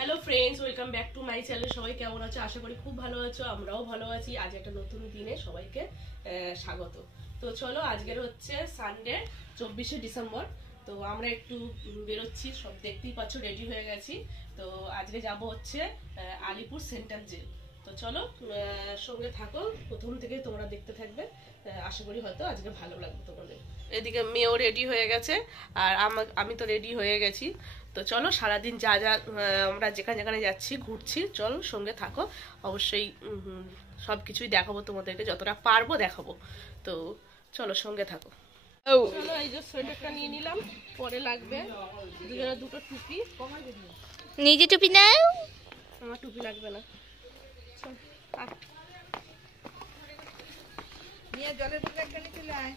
Hello friends, welcome back to my channel. সবাই কেমন আছো? আশা করি খুব ভালো আছো, আমরাও ভালো আছি। আজ একটা নতুন দিনে সবাইকে স্বাগত। তো চলো, আজকের হচ্ছে সানডে 24শে ডিসেম্বর। তো আমরা একটু বেরোচ্ছি, সব দেখতেই পাচ্ছ, রেডি হয়ে গেছি। তো আজকে যাব হচ্ছে আলিপুর সেন্ট্রাল জেল। তো চলো সঙ্গে থাকো, প্রথম থেকে তোমরা দেখতে থাকবে। আশা করি হয়তো আজকে ভালো লাগবে তোমাদের। এদিকে মেয়েও রেডি হয়ে গেছে আর আমি তো রেডি হয়ে গেছি। তো চলো, সারাদিন যা যা আমরা যেখানে যেখানে যাচ্ছি, ঘুরছি, চল সঙ্গে থাকো। অবশ্যই সব কিছুই দেখাবো তোমাদেরকে, যতটা পারবো দেখাবো। তো চলো সঙ্গে থাকো। চলো, এই যে সোয়েটারটা নিয়ে নিলাম, পরে লাগবে। দুজনে দুটো টুপি। নিজে টুপি নাও, আমার টুপি লাগবে না। নিয়ে জলের বোতল একটা নিয়ে চলে আয়।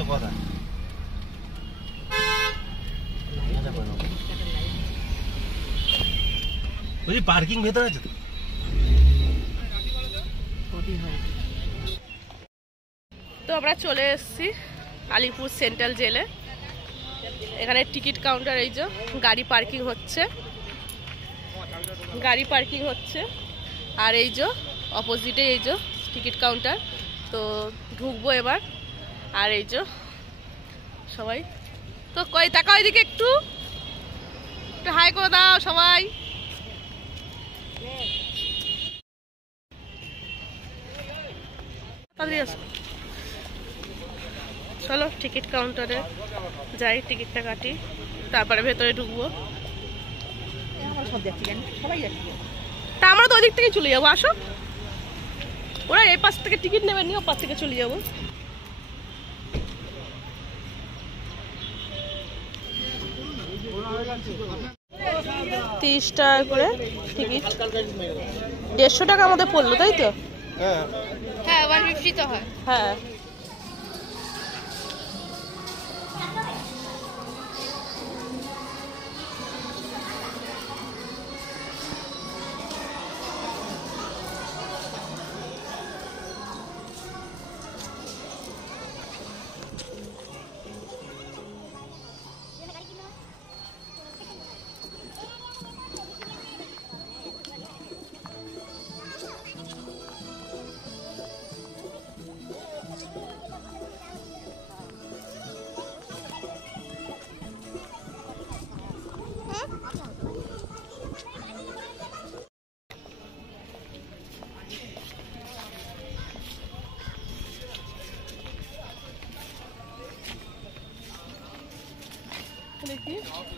তো কথা বুঝি, পার্কিং ভেতরে আছে তো। তো আমরা চলে এসেছি আলিপুর সেন্ট্রাল জেলে। এখানে টিকিট কাউন্টার, এই যে গাড়ি পার্কিং হচ্ছে, আর এই যে অপোজিটে এই যে টিকিট কাউন্টার। তো ঢুকবো এবার। আর এই যে সবাই, তো কই তাকাও এদিকে, একটু হাই করে দাও সবাই। চলো টিকিট কাউন্টারে যাই, টিকিটটা কাটি, তারপরে ভেতরে ঢুকবো। তা আমরা তো ওদিক থেকে চলে যাবো, আসো। ওরা এই পাশ থেকে টিকিট নেবেন নি, ও পাশ থেকে চলে যাবো। $30 করে টিকিট, 150 টাকা আমাদের পড়লো, তাই তো? হ্যাঁ 150 তো হয়। হ্যাঁ,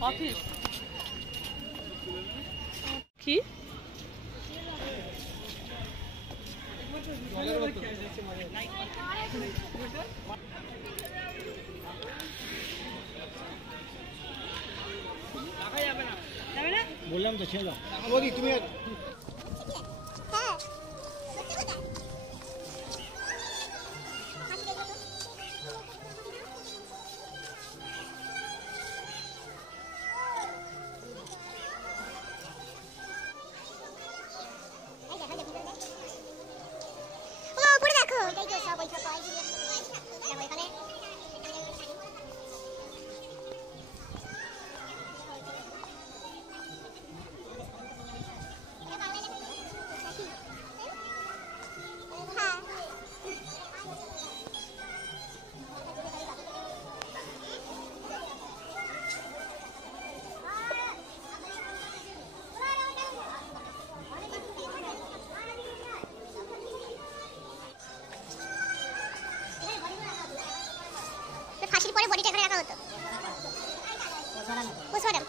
অফিস কি বললাম তো ছেড়ে দাও। তুমি ফাঁসির পরে বডিটা এখানে রাখা হতো। পোস্টমর্টম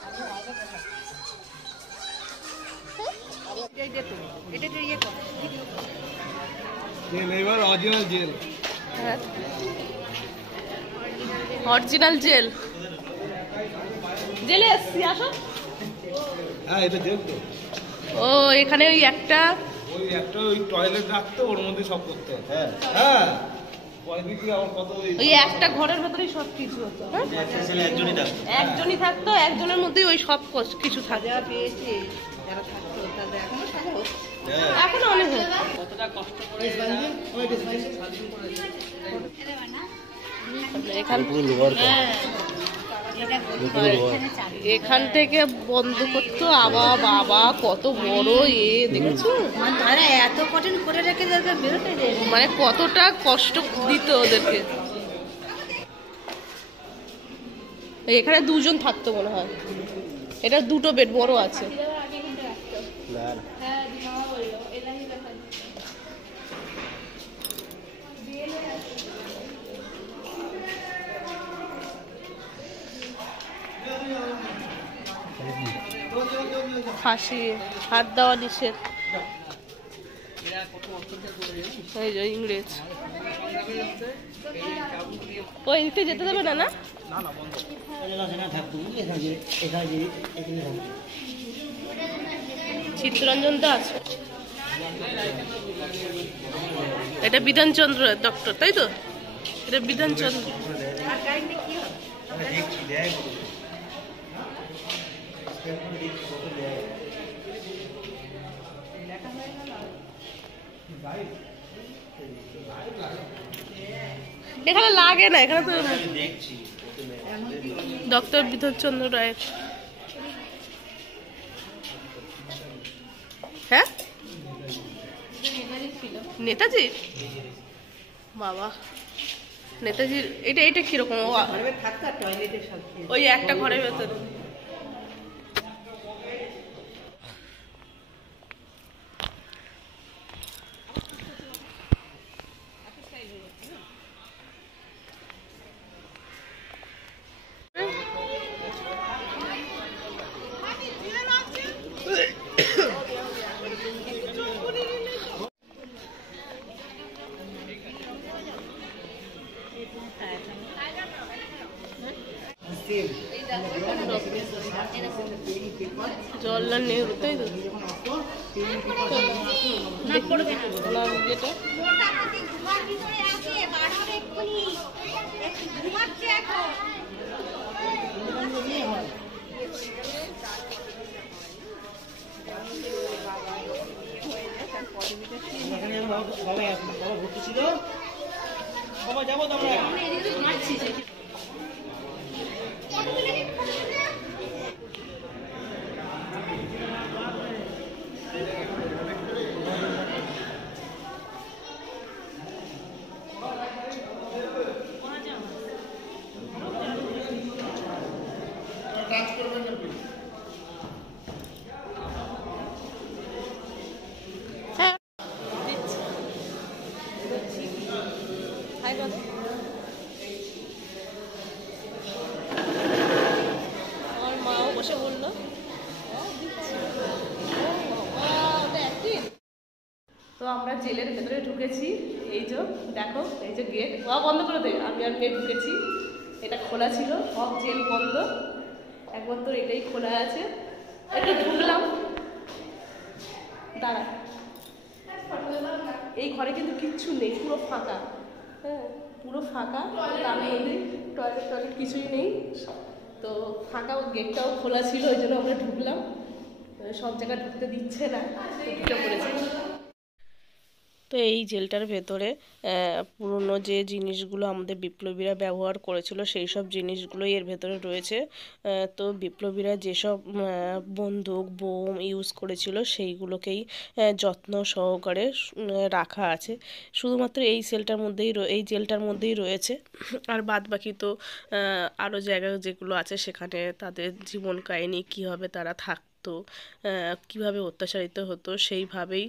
এটা যে ইয়ে কর জেল, এবার অরিজিনাল জেল। অরিজিনাল জেল, জেলে এসছি, আসো। হ্যাঁ এটা জেল তো। ও এখানে ওই একটা ওই একটা ওই টয়লেট রাখতো ওর মধ্যে সব করতে হ্যাঁ হ্যাঁ পরে দেখি আমার কত ওই একটা ঘরের ভেতরেই সব কিছু হতো হ্যাঁ একটা ছেলে একজনই থাকতো একজনের মধ্যেই ওই সব কিছু থাকতো সাজা পেয়েছে যারা থাকতো তাদের এখনো সাজা হচ্ছে। এখনো অনেক হয়েছে এখান এখান থেকে বন্ধ করতো আবার বাবা কত বড় দেখেছো এত কঠিন করে রেখে যাবে বেরোতে দেয় মানে কতটা কষ্ট দিত ওদেরকে এখানে দুজন থাকতো মনে হয় এটা দুটো বেড বড় আছে ফাঁসি হাত দেওয়া নিষেধ এই যে ইংরেজ ওই দিতে যেতে দেবে না না চিত্তরঞ্জন দাস এটা বিধানচন্দ্র ডক্টর তাই তো এটা বিধানচন্দ্র এখানে লাগে না এখানে তো ডক্টর বিধানচন্দ্র রায়ের হ্যাঁ নেতাজি বাবা নেতাজির এটা এটা কিরকম থাকতো টয়লেটে সব ওই একটা ঘরের ভেতরে জল নেহরু তাই তো ভর্তি ছিল বাবা যাবো তো আমরা আমার মাও বসে বললো তো আমরা জেলের ভেতরে ঢুকেছি এই যে দেখো এই যে গেট বন্ধ করে দে আমি আর মেয়ে ঢুকেছি এটা খোলা ছিল সব জেল বন্ধ একমাত্র এটাই খোলা আছে একটু ঢুকলাম দাঁড়া এই ঘরে কিন্তু কিচ্ছু নেই পুরো ফাঁকা হ্যাঁ পুরো ফাঁকা তার মধ্যে টয়লেট কিছুই নেই তো ফাঁকা গেটটাও খোলা ছিল ওই জন্য আমরা ঢুকলাম সব জায়গায় ঢুকতে দিচ্ছে না ঢুকে পড়েছি তো এই জেলটার ভেতরে পুরনো যে জিনিসগুলো আমাদের বিপ্লবীরা ব্যবহার করেছিল সেই সব জিনিসগুলোই এর ভেতরে রয়েছে তো বিপ্লবীরা যেসব বন্দুক বোম ইউজ করেছিল সেইগুলোকেই যত্ন সহকারে রাখা আছে শুধুমাত্র এই জেলটার মধ্যেই রয়েছে আর বাদ বাকি তো আরও জায়গা যেগুলো আছে সেখানে তাদের জীবন কাহিনী কীভাবে তারা থাকতো কিভাবে অত্যাচারিত হতো সেইভাবেই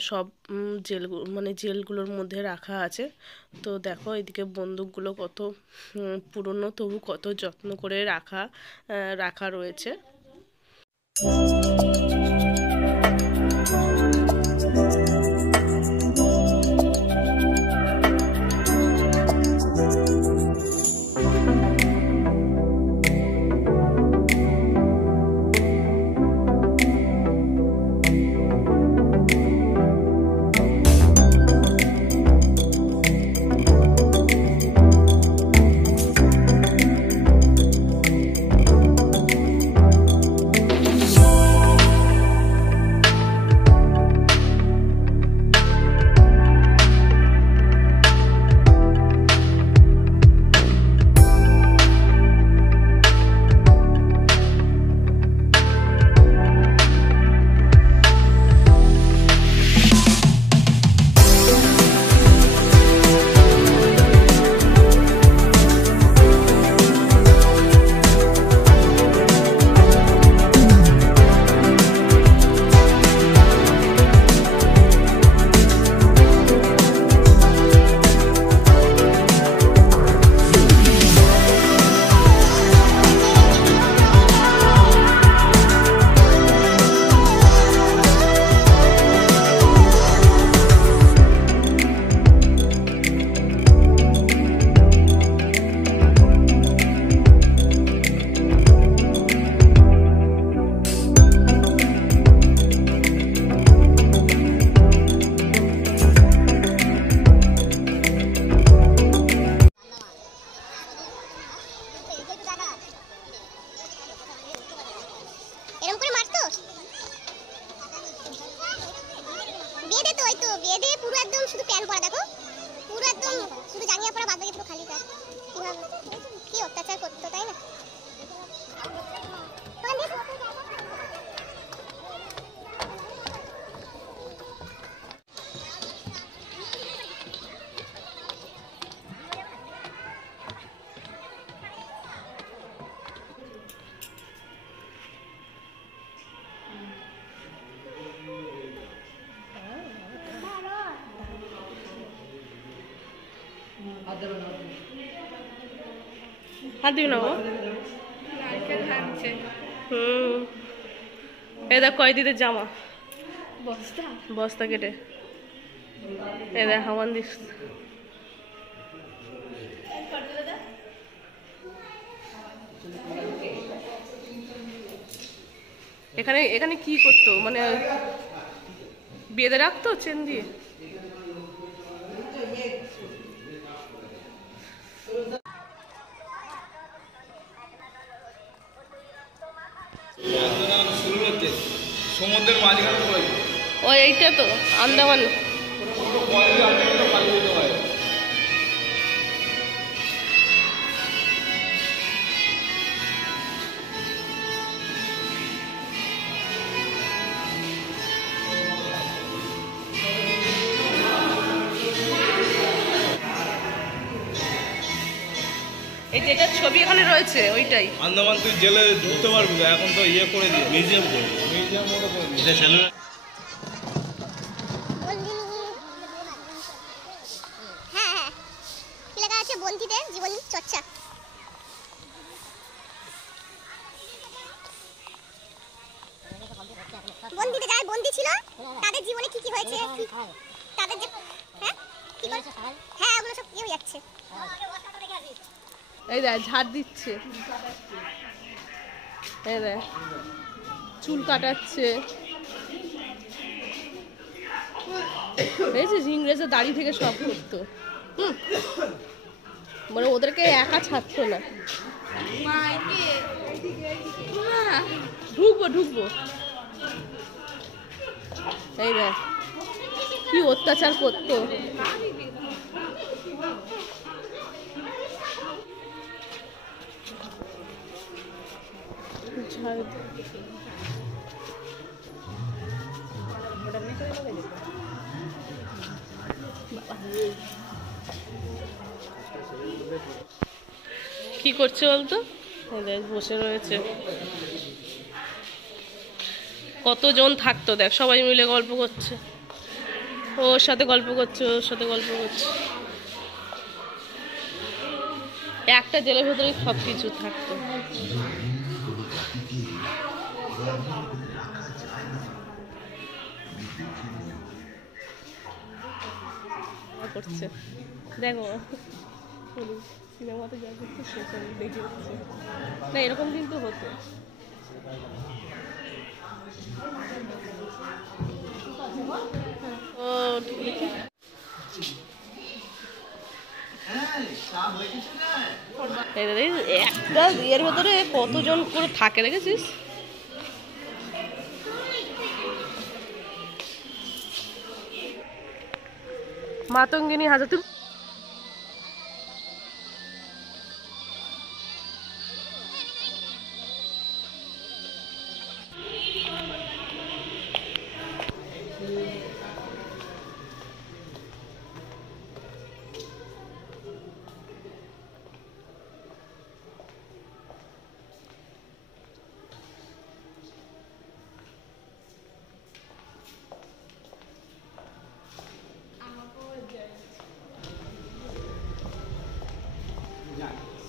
সব জেলগুলোর মধ্যে রাখা আছে তো দেখো এদিকে বন্দুকগুলো কত পুরনো তবু কত যত্ন করে রাখা রয়েছে পড়া দেখো পুরো একদম শুধু জাঙ্গিয়া পড়া, বাদ বাকি পুরো খালি গায়ে। কিভাবে কি অত্যাচার করতো তাই না? হাত দিবি না গো। এ দেখ কয়েদিদের জামা, বস্তা কেটে। এ দেখ হাওয়ান দিস। এখানে এখানে কি করতো, মানে বেঁধে রাখতো চেন দিয়ে? সমুদ্রের মাঝখানে ও এইটা তো আন্দামান। এই যেটা ছবি এখানে রয়েছে ওইটাই আন্দামান। তুই জেলে ঢুকতে পারবি না, এখন তো ইয়ে করে দিয়ে মিউজিয়াম করে দিয়ে। হ্যাঁ, কি লেখা আছে? বন্দীদের জীবন চর্চা। বন্দীতে যারা বন্দী ছিল তাদের জীবনে কি কি হয়েছে, তাদের যে হ্যাঁ কি করেছে, হ্যাঁ ওগুলো সব কি হয়ে যাচ্ছে। এই দেখ ঝাড় দিচ্ছে, এই দেখ চুল কাটাচ্ছে। দেখেছিস ইংরেজের দাড়ি থেকে সব করতো। মানে ওদেরকে একা ছাড়তো না। ঢুকবো ঢুকবো। এই দেখ কি অত্যাচার করতো। কি করছে বলতো? দেখ বসে রয়েছে। কতজন থাকতো দেখ, সবাই মিলে গল্প করছে। ওর সাথে গল্প করছে, ওর সাথে গল্প করছে। একটা জেলের ভেতরে সব কিছু থাকতো। করছে দেখো সিনেমাতে যা করছে সেসব দেখে হচ্ছে না, এরকম কিন্তু হতো। ও একটা এর ভেতরে কতজন করে থাকে দেখেছিস? মাতঙ্গিনী হাজত।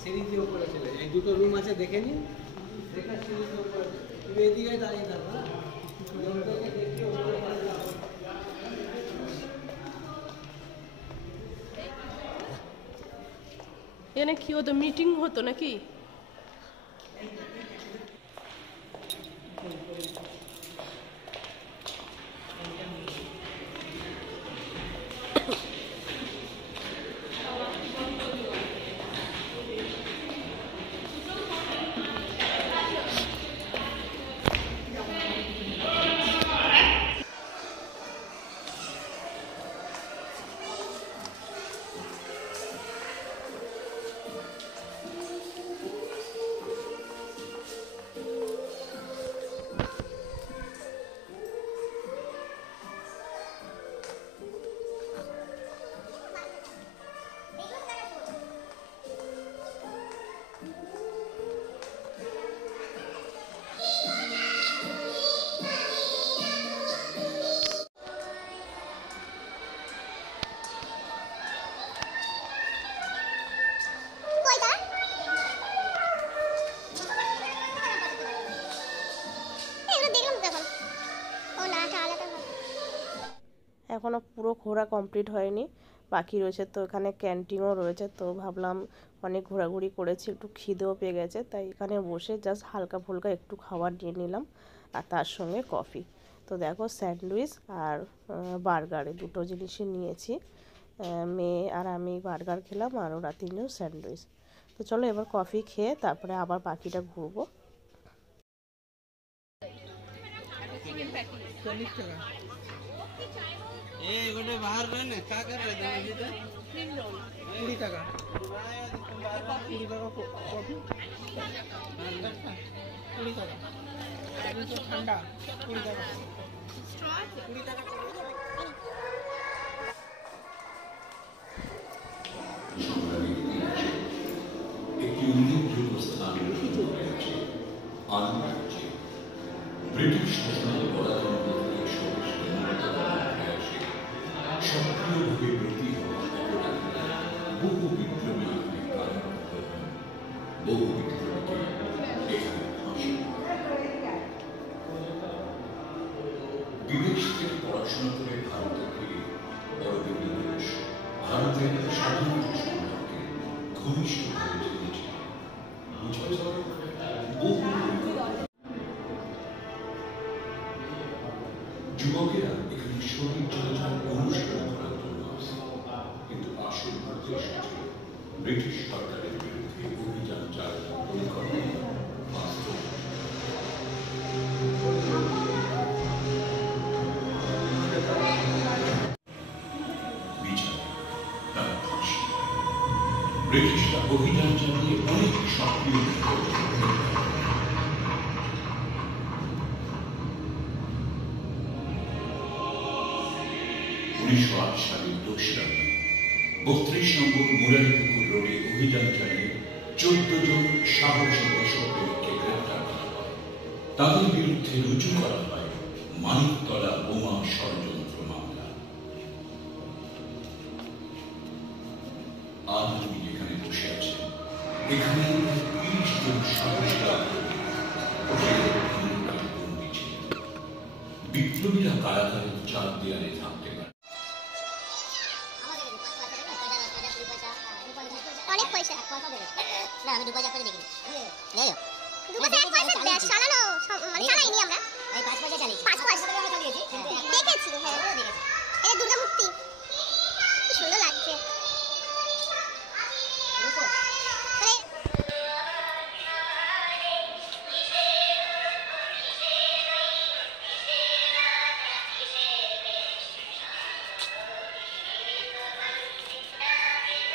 সিঁড়িতে উপরে চলে এই দুটো রুম আছে দেখে নিন। দেখা সিঁড়িতে উপরে তুমি এদিকে দাঁড়িয়ে থাকো। এখানে কি হতো, মিটিং হতো নাকি? এখনও পুরো ঘোরা কমপ্লিট হয়নি, বাকি রয়েছে। তো এখানে ক্যান্টিনও রয়েছে, তো ভাবলাম অনেক ঘোরাঘুরি করেছি, একটু খিদেও পেয়ে গেছে, তাই এখানে বসে জাস্ট হালকা ফুলকা একটু খাবার নিয়ে নিলাম আর তার সঙ্গে কফি। তো দেখো স্যান্ডউইচ আর বার্গার দুটো জিনিসই নিয়েছি। মেয়ে আর আমি বার্গার খেলাম আর ওরা তিনজন স্যান্ডউইচ। তো চলো এবার কফি খেয়ে তারপরে আবার বাকিটা ঘুরবো। 40 টাকা। बाहर रहने क्या कर रहे थे 20 টাকা। 20 টাকা কফি, 20 টাকা। ঠান্ডা 20 টাকা। 20 টাকা। একটি উল্লেখযোগ্য স্থান রয়েছে আন্তর্জাতিক ব্রিটিশ শাসনের পরাধীনতা থেকে সক্রিয়ভাবে ব্রতী হওয়া অপরাধীরা বহু বিপ্লবী বহু বিপ্লবীকে এখানে ফাঁসি। বিদেশ থেকে পড়াশোনা করে ভারতে ফিরে অরবিন্দ ঘোষ ভারতের স্বাধীনতা সম্পর্কে ঘনিষ্ঠভাবে জেনেছে। যুবকেরা এখানে শরীর চর্চার অনুশীলন করার জন্য আসে, কিন্তু আসল উদ্দেশ্য ছিল ব্রিটিশ সরকারের বিরুদ্ধে অভিযান চালানোর পরিকল্পনা বাস্তব। ব্রিটিশরা অভিযান চালিয়ে অনেক সক্রিয় 1908 সালের 2রা মে 32 নম্বর মুরারিপুকুর রোডে অভিযান চালিয়ে 14 জন সাহসী দেশপ্রেমিককে গ্রেফতার করা হয়। তাদের বিরুদ্ধে রুজু করা হয় মানিকতলা বোমা ষড়যন্ত্র মামলা। আজ আমি যেখানে বসে আছি এখানে 30 জন সাহসী বন্দী ছিলেন। বিপ্লবীরা কারাগারের 4 দেয়ালে থাকতে পারে। অনেক পয়সা না, আমি 2 পয়সা করে দেখিনি। নেই 2 পয়সা 1 পয়সা ব্যাস চালানো মানে চালাইনি আমরা। এই 5 পয়সা চালিয়েছি। 5 পয়সা করে আমরা চালিয়েছি। দেখেছি, হ্যাঁ দেখেছি। এটা দুর্গা মূর্তি কি সুন্দর লাগছে।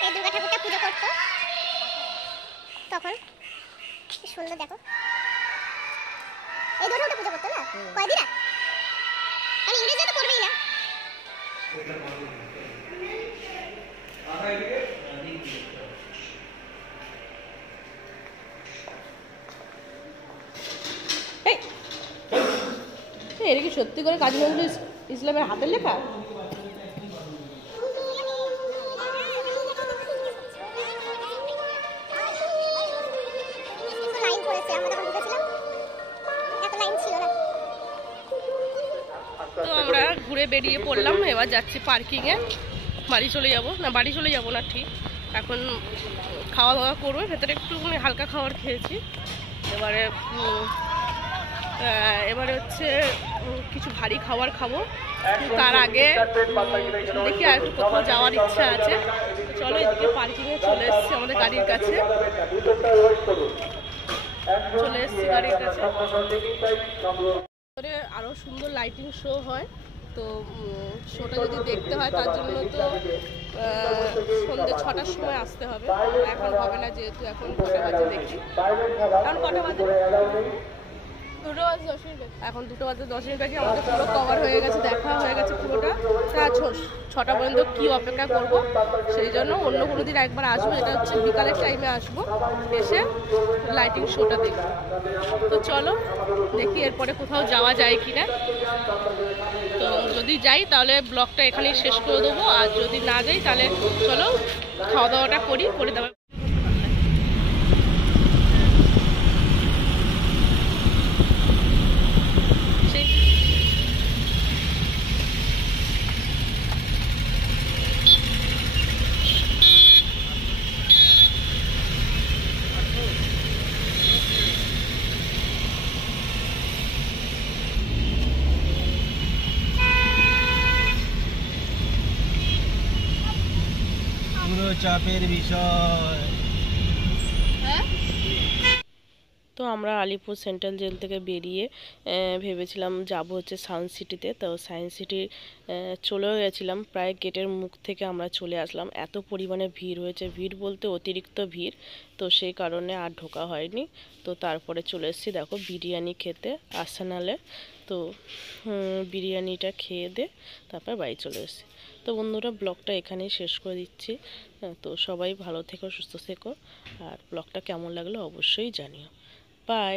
এই দুর্গা ঠাকুরটা পুজো করতো তখন, কি সুন্দর দেখো। এই দুর্গা পুজো করতো না কয়দিন, আমি ইংরেজি তো করবেই না। এটা কি সত্যি করে কাজী নজরুল ইসলামের হাতের লেখা? তো আমরা ঘুরে বেরিয়ে পড়লাম, এবার যাচ্ছি পার্কিংয়ে। বাড়ি চলে যাব না, বাড়ি চলে যাব না ঠিক এখন, খাওয়া দাওয়া করবো। ভেতরে একটু হালকা খাবার খেয়েছি। এবারে হচ্ছে কিছু ভারী খাবার খাবো। তার আগে দেখি আর একটু কোথাও যাওয়ার ইচ্ছা আছে। চলো এদিকে পার্কিংয়ে চলে এসেছি, আমাদের গাড়ির কাছে চলে এসেছি গাড়ির কাছে। আরো সুন্দর লাইটিং শো হয়, তো শোটা যদি দেখতে হয় তার জন্য তো সন্ধ্যে 6টার সময় আসতে হবে। এখন হবে না, যেহেতু এখন কটা বাজে দেখি। এখন কটা বাজে? এখন 2টা বাজে 10 মিনিট বাকি। আমাদের পুরো কভার হয়ে গেছে, দেখা হয়ে গেছে পুরোটা। 6টা পর্যন্ত কি অপেক্ষা করব, সেই জন্য অন্য কোনো দিন একবার আসবো, এটা হচ্ছে বিকালের টাইমে আসবো, এসে লাইটিং শোটা দেখবো। তো চলো দেখি এরপরে কোথাও যাওয়া যায় কিনা। তো যদি যাই তাহলে ব্লগটা এখানেই শেষ করে দেবো, আর যদি না যাই তাহলে চলো খাওয়া দাওয়াটা করি, করে দেওয়া। পুরো চাপের বিষয়। তো আমরা আলিপুর সেন্ট্রাল জেল থেকে বেরিয়ে ভেবেছিলাম যাব হচ্ছে সায়েন্স সিটিতে। তো সায়েন্স সিটি চলেও গেছিলাম, প্রায় গেটের মুখ থেকে আমরা চলে আসলাম। এত পরিমাণে ভিড় হয়েছে, ভিড় বলতে অতিরিক্ত ভিড়, তো সেই কারণে আর ঢোকা হয়নি। তো তারপরে চলে এসেছি দেখো বিরিয়ানি খেতে আর্সেনালে। তো বিরিয়ানিটা খেয়ে দে তারপর বাড়ি চলে এসেছি। তো বন্ধুরা ব্লগটা এখানেই শেষ করে দিচ্ছি। তো সবাই ভালো থেকো, সুস্থ থেকো, আর ব্লগটা কেমন লাগলো অবশ্যই জানিও। বাই।